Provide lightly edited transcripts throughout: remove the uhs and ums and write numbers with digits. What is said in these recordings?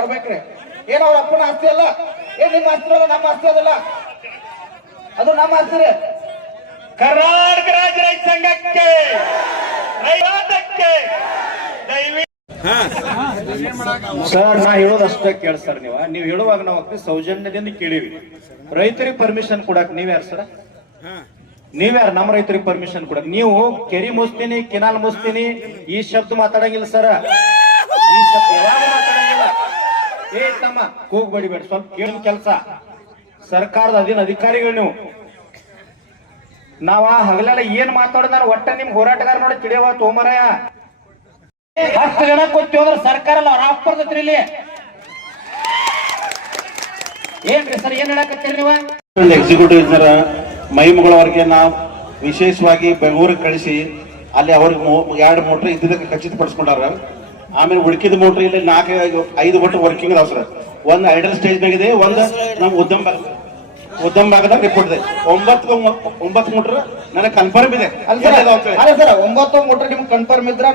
ತರ್ಬೇಕ್ರಿ. ಏನ್ ಅವ್ರ ಅಪ್ಪನ ಆಸ್ತಿ ಅಲ್ಲ, ಏನ್ ನಿಮ್ಮ ಆಸ್ತಿ ಅಲ್ಲ, ನಮ್ಮ ಆಸ್ತಿ ಅದಲ್ಲ, ಅದು ನಮ್ಮ ಆಸ್ತಿ ರೀ. ಕರ್ನಾಟಕ ರಾಜ್ಯ ರೈತ ಸಂಘಕ್ಕೆ ಸರ್, ನಾ ಹೇಳೋದಷ್ಟೇ ಕೇಳಿ ಸರ್. ನೀವು ಹೇಳುವಾಗ ನಾವು ಸೌಜನ್ಯದಿಂದ ಕೇಳಿವಿ. ರೈತರಿಗೆ ಪರ್ಮಿಷನ್ ಕೊಡಕ್ ನೀವ್ಯಾರು ಸರ್? ನೀವ್ಯಾರು ನಮ್ಮ ರೈತರಿಗೆ ಪರ್ಮಿಷನ್ ಕೊಡಕ್? ನೀವು ಕೆರಿ ಮುಸ್ತೀನಿ, ಕೆನಾಲ್ ಮುಸ್ತೀನಿ ಈ ಶಬ್ದ ಮಾತಾಡಂಗಿಲ್ಲ ಸರ್. ಈ ಶಬ್ದ ಯಾವಾಗ ಮಾತಾಡಂಗಿಲ್ಲ. ತಮ್ಮ ಕೂಗ್ ಬಡಿಬೇಡಿ, ಸ್ವಲ್ಪ ಕೇಳಿದ ಕೆಲಸ. ಸರ್ಕಾರದ ಅಧಿಕಾರಿಗಳು ನೀವು. ನಾವ ಹಗಲೆಲ್ಲ ಏನ್ ಮಾತಾಡೋದ್ ನಾನು ಒಟ್ಟ ನಿಮ್ ಹೋರಾಟಗಾರ ನೋಡಿ ತಿಳಿಯವ ತೋಮರಯ್ಯ. 10 ಜನ ಕೊಟ್ಟು ಹೋದ್ರೆ ಸರ್ಕಾರ ಅಲ್ಲ ಅವ್ರ ಬರ್ತೈತ್ರಿ ಇಲ್ಲಿ. ಏನ್ರಿ ಸರ್, ಏನ್ ಹೇಳಕತ್ತೀರಿ ನೀವು? ಎಕ್ಸಿಕ್ಯೂಟಿವ್ ಇದ್ದಾರ ಮೈಮಗಳವರಿಗೆ ನಾವು ವಿಶೇಷವಾಗಿ ಬೆಂಗಳೂರಿಗೆ ಕಳಿಸಿ ಅಲ್ಲಿ ಅವ್ರಿಗೆ 2 ಮೋಟ್ರ್ ಇದ್ದಕ್ಕೆ ಖಚಿತಪಡಿಸ್ಕೊಂಡಾರ. ಆಮೇಲೆ ಉಳ್ಕಿದ ಮೋಟ್ರ್ ಇಲ್ಲಿ 4-5 ಮೋಟ್ರ್ ವರ್ಕಿಂಗ್ ಅದಾವ ಸರ್. ಒಂದು ಐಡಲ್ ಸ್ಟೇಜ್ ನಾಗಿದೆ, ಒಂದು ನಮ್ ಉದ್ಯಮ ಭಾಗದಾಗ ರಿಪೋರ್ಟ್ ಇದೆ. 9 ಮೋಟ್ರ್ ನನಗೆ ಕನ್ಫರ್ಮ್ ಇದೆ. ಅಲ್ಲ ಸರ್, 9 ಮೋಟ್ರ್ ನಿಮ್ಗೆ ಕನ್ಫರ್ಮ್ ಇದ್ರ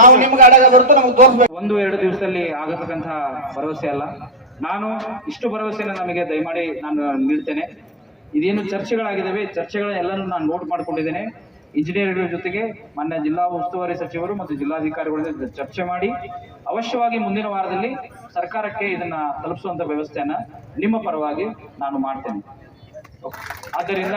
ನಾವು ನಿಮ್ಗೆ ಆಡಾಗ ಬರುತ್ತೆ, ನಮ್ಗೆ ತೋರಿಸ್ಬೇಕು. 1-2 ದಿವಸದಲ್ಲಿ ಆಗತಕ್ಕಂತಹ ಭರವಸೆ ಅಲ್ಲ. ನಾನು ಇಷ್ಟು ಭರವಸೆಯನ್ನು ನಮಗೆ ದಯಮಾಡಿ ನಾನು ನೀಡ್ತೇನೆ. ಇದೇನು ಚರ್ಚೆಗಳಾಗಿದ್ದಾವೆ, ಚರ್ಚೆಗಳೆಲ್ಲನೂ ನಾನು ನೋಟ್ ಮಾಡ್ಕೊಂಡಿದ್ದೇನೆ. ಇಂಜಿನಿಯರ್ಗಳ ಜೊತೆಗೆ ಮಾನ್ಯ ಜಿಲ್ಲಾ ಉಸ್ತುವಾರಿ ಸಚಿವರು ಮತ್ತು ಜಿಲ್ಲಾಧಿಕಾರಿಗಳ ಜೊತೆ ಚರ್ಚೆ ಮಾಡಿ ಅವಶ್ಯವಾಗಿ ಮುಂದಿನ ವಾರದಲ್ಲಿ ಸರ್ಕಾರಕ್ಕೆ ಇದನ್ನ ತಲುಪಿಸುವಂತ ವ್ಯವಸ್ಥೆಯನ್ನ ನಿಮ್ಮ ಪರವಾಗಿ ನಾನು ಮಾಡ್ತೇನೆ. ಆದ್ದರಿಂದ